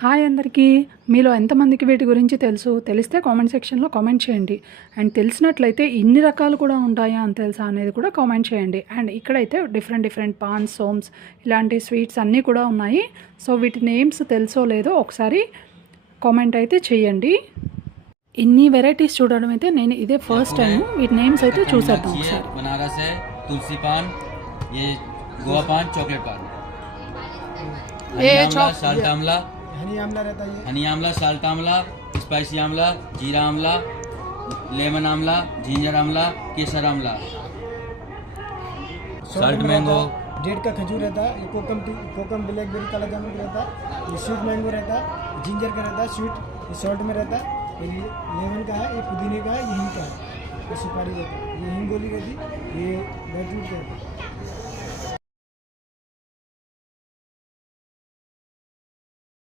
హాయ్ అందరికీ. మీలో ఎంతమందికి వీటి గురించి తెలుసు? తెలిస్తే కామెంట్ సెక్షన్‌లో కామెంట్ చేయండి. అండ్ తెలిసినట్లయితే ఇన్ని రకాలు కూడా ఉంటాయా అని తెలుసా అనేది కూడా కామెంట్ చేయండి. అండ్ ఇక్కడైతే డిఫరెంట్ పాన్స్, సోమ్స్ ఇలాంటి స్వీట్స్ అన్నీ కూడా ఉన్నాయి. సో వీటి నేమ్స్ తెలుసో లేదో ఒకసారి కామెంట్ అయితే చేయండి. ఇన్ని వెరైటీస్ చూడడం అయితే నేను ఇదే ఫస్ట్ టైం. వీటి నేమ్స్ అయితే చూసేద్దాం ఒకసారి. बनारस है, तुलसी पान, ये गोवा पान, चॉकलेट पान, साल्ट आमला, हनी आमला रहता है, हनी आमला, साल्ट आमला, स्पाइसी आमला, जीरा आमला, लेमन आमला, जिंजर आमला, केसर आमला, साल्ट मैंगो, डेट का खजूर रहता है, ये कोकम ब्लैकबेरी काला जामुन रहता है, ये स्वीट मैंगो रहता है, जिंजर का रहता है स्वीट, ये सॉल्ट में रहता है, ये लेमन का है, ये पुदीने का है, ये हिंग का है, ये सुपारी रहता है, ये हिंग गोली रहती है, ये बीटरूट का है।